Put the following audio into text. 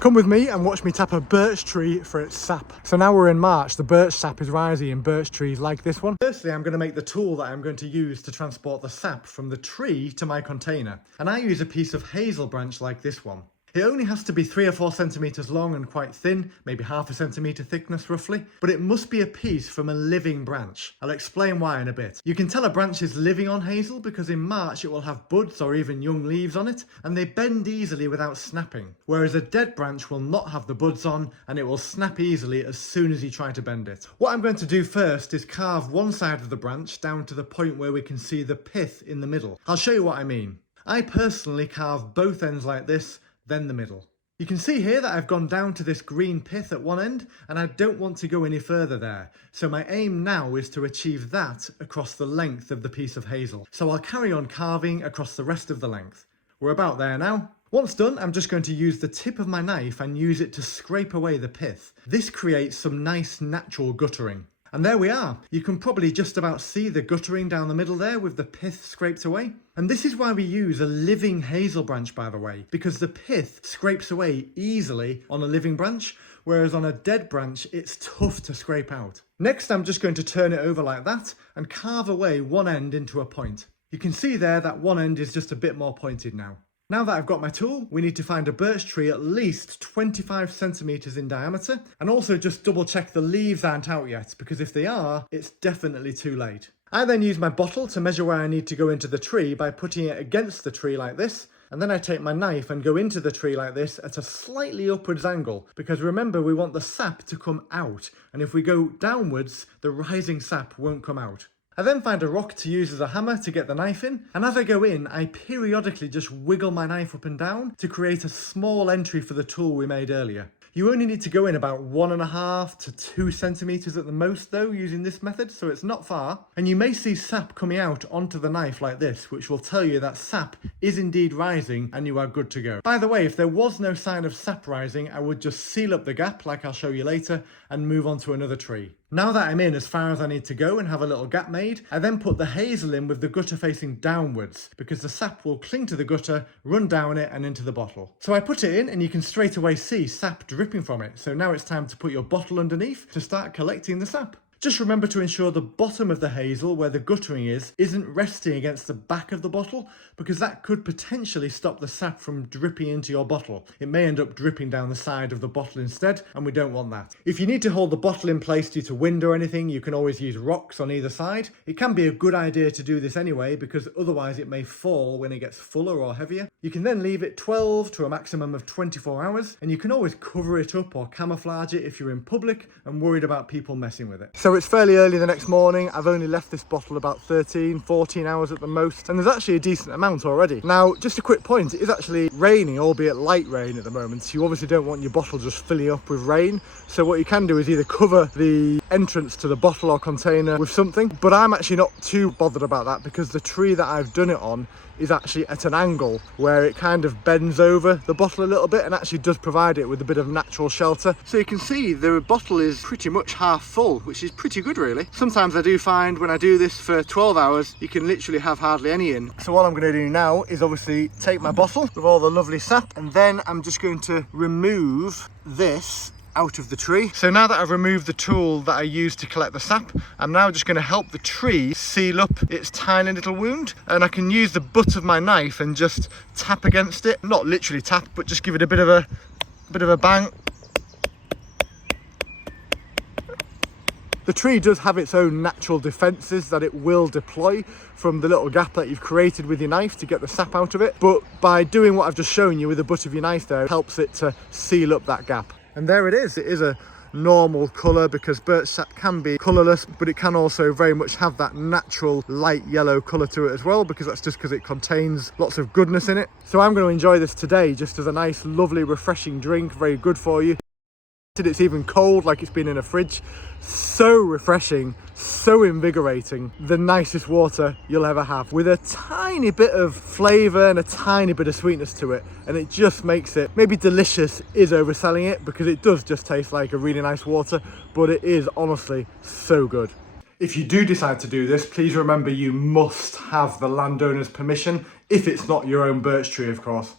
Come with me and watch me tap a birch tree for its sap. So now we're in March, the birch sap is rising in birch trees like this one. Firstly, I'm going to make the tool that I'm going to use to transport the sap from the tree to my container. And I use a piece of hazel branch like this one. It only has to be 3 or 4 centimetres long and quite thin, maybe ½ centimetre thickness roughly, but it must be a piece from a living branch. I'll explain why in a bit. You can tell a branch is living on hazel because in March it will have buds or even young leaves on it, and they bend easily without snapping, whereas a dead branch will not have the buds on and it will snap easily as soon as you try to bend it. What I'm going to do first is carve one side of the branch down to the point where we can see the pith in the middle. I'll show you what I mean. I personally carve both ends like this, then the middle. You can see here that I've gone down to this green pith at one end and I don't want to go any further there. So my aim now is to achieve that across the length of the piece of hazel. So I'll carry on carving across the rest of the length. We're about there now. Once done, I'm just going to use the tip of my knife and use it to scrape away the pith. This creates some nice natural guttering. And there we are. You can probably just about see the guttering down the middle there with the pith scraped away. And this is why we use a living hazel branch, by the way, because the pith scrapes away easily on a living branch, whereas on a dead branch, it's tough to scrape out. Next, I'm just going to turn it over like that and carve away one end into a point. You can see there that one end is just a bit more pointed now. Now that I've got my tool, we need to find a birch tree at least 25 centimetres in diameter, and also just double check the leaves aren't out yet, because if they are, it's definitely too late. I then use my bottle to measure where I need to go into the tree by putting it against the tree like this, and then I take my knife and go into the tree like this at a slightly upwards angle, because remember we want the sap to come out, and if we go downwards, the rising sap won't come out. I then find a rock to use as a hammer to get the knife in, and as I go in, I periodically just wiggle my knife up and down to create a small entry for the tool we made earlier. You only need to go in about 1.5 to 2 centimetres at the most though using this method, so it's not far. And you may see sap coming out onto the knife like this, which will tell you that sap is indeed rising and you are good to go. By the way, if there was no sign of sap rising, I would just seal up the gap like I'll show you later and move on to another tree. Now that I'm in as far as I need to go and have a little gap made, I then put the hazel in with the gutter facing downwards because the sap will cling to the gutter, run down it and into the bottle. So I put it in and you can straight away see sap dripping from it. So now it's time to put your bottle underneath to start collecting the sap. Just remember to ensure the bottom of the hazel, where the guttering is, isn't resting against the back of the bottle, because that could potentially stop the sap from dripping into your bottle. It may end up dripping down the side of the bottle instead, and we don't want that. If you need to hold the bottle in place due to wind or anything, you can always use rocks on either side. It can be a good idea to do this anyway, because otherwise it may fall when it gets fuller or heavier. You can then leave it 12 to a maximum of 24 hours, and you can always cover it up or camouflage it if you're in public and worried about people messing with it. So it's fairly early the next morning. I've only left this bottle about 13, 14 hours at the most, and there's actually a decent amount already. Now, just a quick point, it is actually raining, albeit light rain at the moment, so you obviously don't want your bottle just filling up with rain. So what you can do is either cover the entrance to the bottle or container with something, but I'm actually not too bothered about that because the tree that I've done it on is actually at an angle where it kind of bends over the bottle a little bit and actually does provide it with a bit of natural shelter. So you can see the bottle is pretty much half full, which is pretty good really. Sometimes I do find when I do this for 12 hours, you can literally have hardly any in. So what I'm going to do now is obviously take my bottle with all the lovely sap, and then I'm just going to remove this out of the tree. So now that I've removed the tool that I used to collect the sap, I'm now just going to help the tree seal up its tiny little wound, and I can use the butt of my knife and just tap against it. Not literally tap, but just give it a bit of a bang. The tree does have its own natural defences that it will deploy from the little gap that you've created with your knife to get the sap out of it, but by doing what I've just shown you with the butt of your knife there, it helps it to seal up that gap. And there it is a normal colour, because birch sap can be colourless, but it can also very much have that natural light yellow colour to it as well, because that's just because it contains lots of goodness in it. So I'm going to enjoy this today just as a nice, lovely, refreshing drink, very good for you. It's even cold, like it's been in a fridge. So refreshing, so invigorating. The nicest water you'll ever have, with a tiny bit of flavour and a tiny bit of sweetness to it, and it just makes it, maybe delicious is overselling it, because it does just taste like a really nice water, but it is honestly so good. If you do decide to do this, please remember you must have the landowner's permission, if it's not your own birch tree, of course.